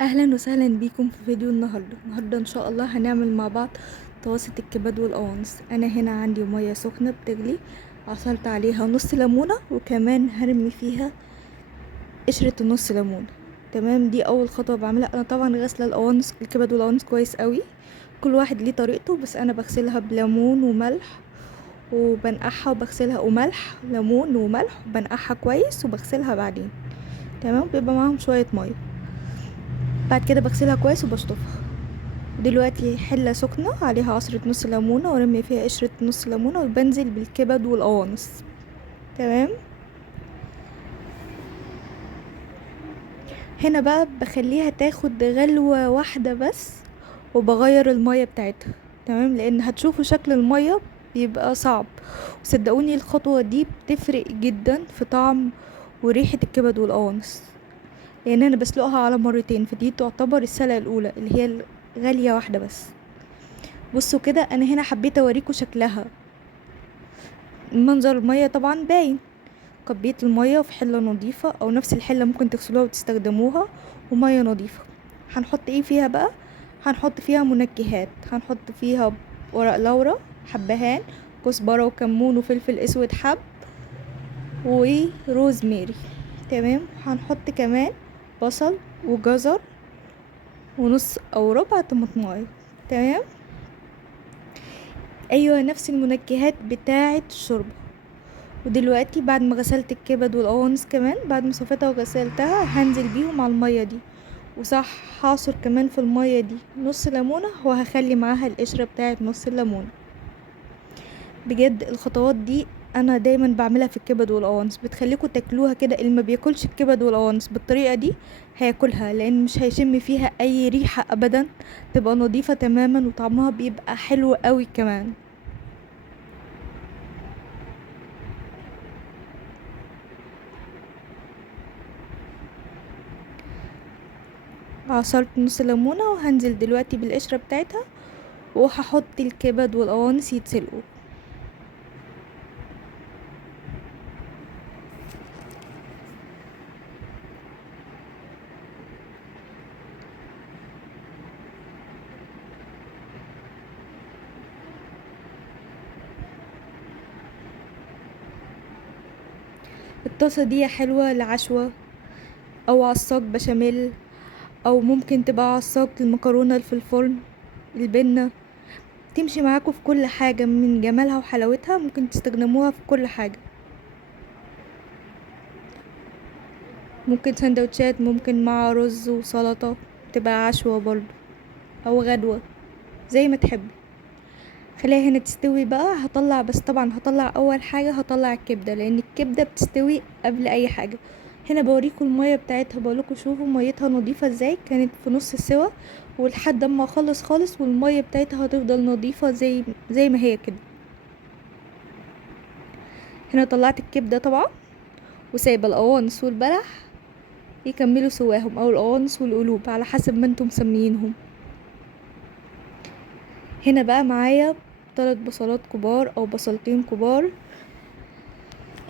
اهلا وسهلا بيكم في فيديو النهارده ان شاء الله هنعمل مع بعض طاسه الكبد والقوانص. انا هنا عندي ميه سخنه بتغلي، عصرت عليها نص ليمونه وكمان هرمي فيها قشره النص ليمونه. تمام، دي اول خطوه بعملها. انا طبعا غاسله القوانص الكبد والقوانص كويس قوي، كل واحد ليه طريقته، بس انا بغسلها بليمون وملح وبنقعها وبغسلها، وملح ليمون وملح وبنقعها كويس وبغسلها بعدين. تمام، بيبقى معاهم شويه ميه. بعد كده بغسلها كويس وبشطفها. دلوقتي حلة سخنة عليها عصرة نص ليمونة ورمي فيها قشرة نص ليمونة وبنزل بالكبد والقوانص. تمام، هنا بقى بخليها تاخد غلوة واحدة بس وبغير المية بتاعتها. تمام، لان هتشوفوا شكل المية بيبقى صعب، وصدقوني الخطوة دي بتفرق جدا في طعم وريحة الكبد والقوانص، لان انا بسلقها على مرتين، فدي تعتبر السلقة الاولى اللي هي غالية واحدة بس. بصوا كده، انا هنا حبيت اوريكم شكلها، منظر المية طبعا باين. كبيت المية في حلة نظيفة او نفس الحلة ممكن تغسلوها وتستخدموها، ومية نظيفة. هنحط ايه فيها بقى؟ هنحط فيها منكهات، هنحط فيها ورق لورا، حبهان، كزبرة وكمون وفلفل اسود حب وروزماري. تمام، هنحط كمان بصل وجزر ونص او ربع طماطمايه. تمام، ايوه نفس المنكهات بتاعه الشوربه. ودلوقتي بعد ما غسلت الكبد والقوانص كمان، بعد ما صفيتها وغسلتها هنزل بيهم على المية دي. وصح، هعصر كمان في المية دي نص ليمونة، وهخلي معاها القشرة بتاعت نص الليمونة. بجد الخطوات دي انا دايما بعملها في الكبد والقوانص، بتخليكوا تاكلوها كده. اللي ما بياكلش الكبد والقوانص بالطريقة دي هياكلها، لان مش هيشم فيها اي ريحة ابدا، تبقى نظيفة تماما وطعمها بيبقى حلو قوي كمان. عصرت نص ليمونة وهنزل دلوقتي بالقشرة بتاعتها، وهحط الكبد والقوانص يتسلقوا. الطاسة دي حلوة لعشوة او عصاك بشاميل، او ممكن تبقى عصاك المكرونة اللي في الفرن، البنة. تمشي معاكوا في كل حاجة، من جمالها وحلاوتها ممكن تستخدموها في كل حاجة. ممكن سندوتشات، ممكن مع رز وسلطة، تبقى عشوة برضو او غدوة زي ما تحبي. خليها هنا تستوي بقى. هطلع، بس طبعا هطلع اول حاجة هطلع الكبدة، لان الكبدة بتستوي قبل اي حاجة. هنا بوريكم المية بتاعتها، بقولكوا شوفوا ميتها نظيفة ازاي، كانت في نص السوا، ولحد اما اخلص خالص والمية بتاعتها هتفضل نظيفة زي ما هي كده. هنا طلعت الكبدة طبعا، وسايبة القوانص والبلح يكملوا سواهم، او القوانص والقلوب على حسب ما انتم مسميينهم. هنا بقى معايا 3 بصلات كبار او بصلتين كبار.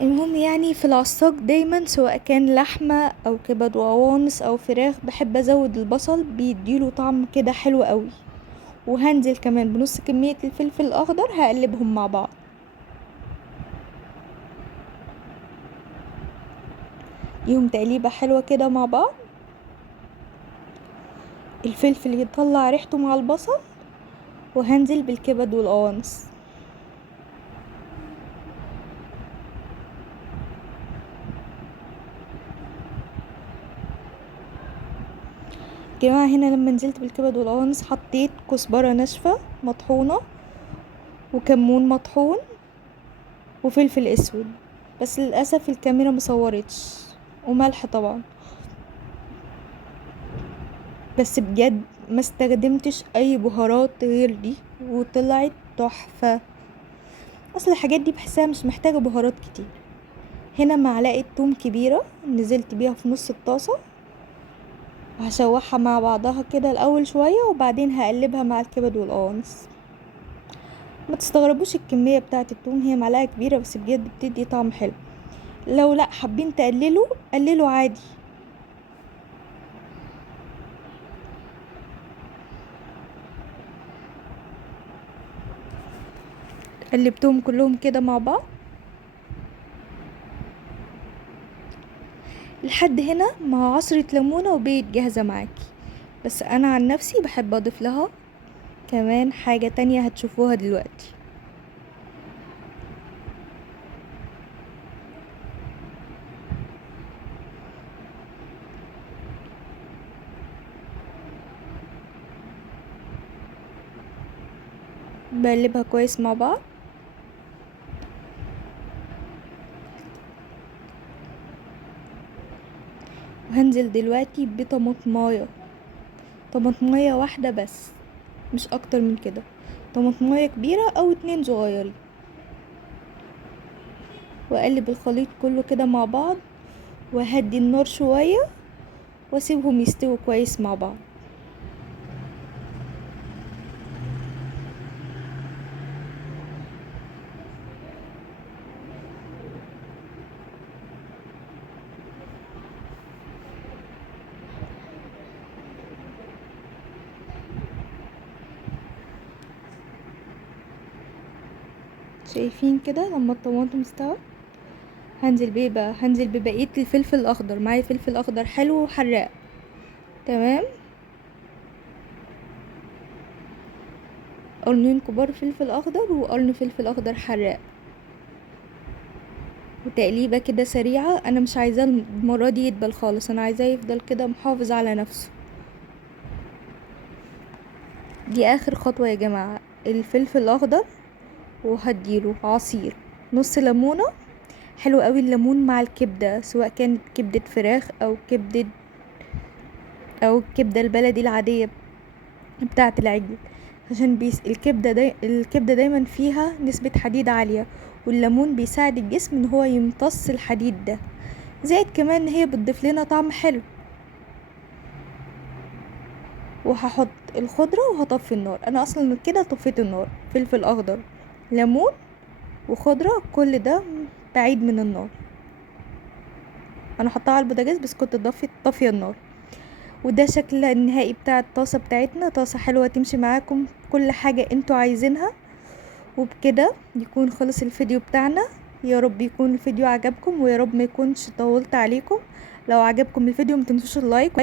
المهم يعني في العصاك دايما سواء كان لحمة او كبد وقوانص او فراخ، بحب ازود البصل، بيديله طعم كده حلو قوي. وهنزل كمان بنص كمية الفلفل الاخضر، هقلبهم مع بعض. ليهم تقليبة حلوة كده مع بعض. الفلفل يطلع ريحته مع البصل، وهنزل بالكبد والقوانص. جماعة هنا لما نزلت بالكبد والقوانص حطيت كزبرة ناشفة مطحونة، وكمون مطحون، وفلفل اسود، بس للأسف الكاميرا مصورتش، وملح طبعا. بس بجد ما استخدمتش اي بهارات غير دي، وطلعت تحفة. اصل الحاجات دي بحسها مش محتاجة بهارات كتير. هنا معلقة توم كبيرة نزلت بيها في نص الطاسة، وهشوحها مع بعضها كده الاول شوية، وبعدين هقلبها مع الكبد والقوانص. ما تستغربوش الكمية بتاعة التوم، هي معلقة كبيرة بس بجد بتدي طعم حلو. لو لا حابين تقللوا قللوا عادي. قلبتهم كلهم كده مع بعض لحد هنا. مع عصرة ليمونة وبقت جاهزة معاكي. بس انا عن نفسي بحب اضيف لها كمان حاجة تانية هتشوفوها دلوقتي. بقلبها كويس مع بعض. وهنزل دلوقتي بطماطمايه، طماطمايه واحدة بس، مش اكتر من كده. طماطمايه كبيرة او 2 صغيرين. واقلب الخليط كله كده مع بعض، وهدي النار شوية واسيبهم يستووا كويس مع بعض. شايفين كده لما الطماطم استوت؟ هنزل بايه بقى؟ هنزل ببقية الفلفل الاخضر. معايا فلفل اخضر حلو وحراق. تمام. قرنين كبار فلفل اخضر وقرن فلفل اخضر حراق. وتقليبة كده سريعة. انا مش عايزاه المرة دي يدبل خالص، انا عايزاه يفضل كده محافظ على نفسه. دي اخر خطوة يا جماعة. الفلفل الاخضر وهديله عصير نص ليمونة. حلو قوي الليمون مع الكبدة، سواء كانت كبدة فراخ او الكبدة البلدي العادية بتاعة العجل. عشان الكبدة دايما فيها نسبة حديد عالية، والليمون بيساعد الجسم ان هو يمتص الحديد ده. زائد كمان ان هي بتضيف لنا طعم حلو. وهحط الخضرة وهطفي النار. انا اصلا كده طفيت النار. فلفل اخضر، ليمون، وخضرة، كل ده بعيد من النار. انا حطها على البوتاجاز بس كنت طافيه النار. وده شكل النهائي بتاع الطاسة بتاعتنا. طاسة حلوة تمشي معاكم كل حاجة انتوا عايزينها. وبكده يكون خلص الفيديو بتاعنا. يا رب يكون الفيديو عجبكم، ويا رب ما يكونش طولت عليكم. لو عجبكم الفيديو متنسوش اللايك